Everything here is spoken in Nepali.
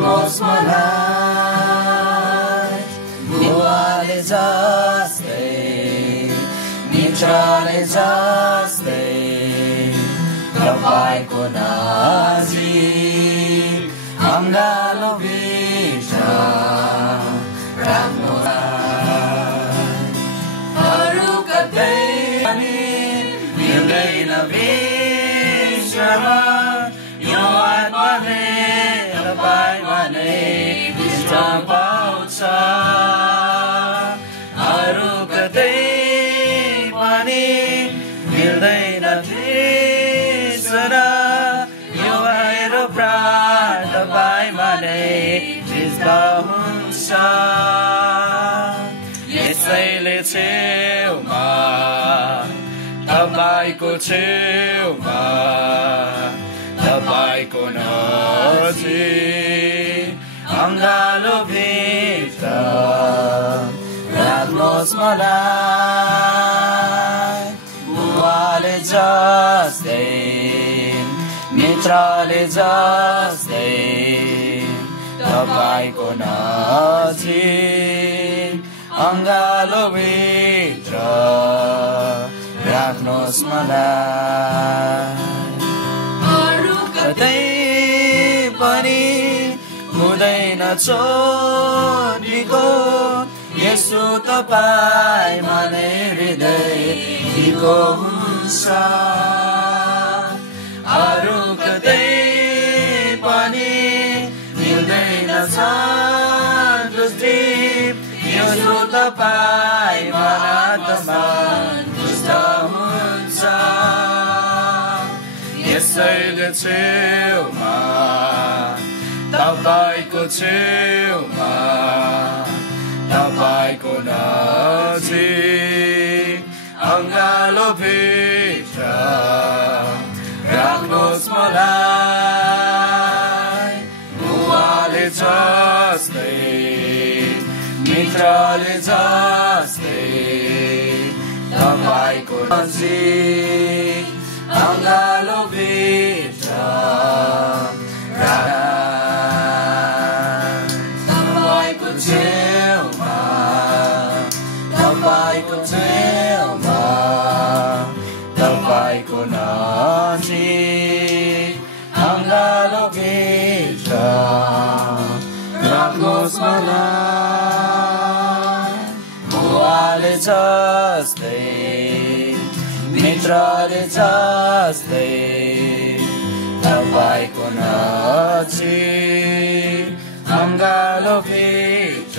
राख्नुहोस् मलाई बुवाले जस्तै मित्रले जस्तै तपाईको नजिक अँगालो भित्र राख्नुहोस् अरू कतै पनि मिल्दैन विश्वमा यो आत्माले तपाईमा नै विश्राम पाउँछ अरू कतै पनि मिल्दैन तृष्णा यो मेरो प्राण तपाईमा नै जिस्दा हुन्छ यसैले छेउमा तपाईको छेउमा तपाईको नजिक अँगालो भित्र राख्नुहोस् मलाई बुवाले जस्तै मित्रले जस्तै तपाईको नजिक अँगालो भित्र राख्नुहोस् मलाई कतै पनि हुँदैन छोरीको यसो तपाईमा नै हृदयको हुन्छ अरू कतै पनि मिल्दैन सन्तुष्टि यसो तपाईमा सन्तुष्ट हुन्छ यसैले छेउमा तपाईको छेउमा तपाईको नजिक अँगालो भित्र राख्नुहोस् मलाई बुवाले जस्तै मित्रले जस्तै तपाईको नजिक अँगालो भित्र तपाईँको छेउमा तपाईँको छेउमा तपाईँको नजिक अँगालो भित्र राख्नुहोस् मलाई बुवाले जस्तै मित्रले जस्तै तपाईको नजिक अँगालो भित्र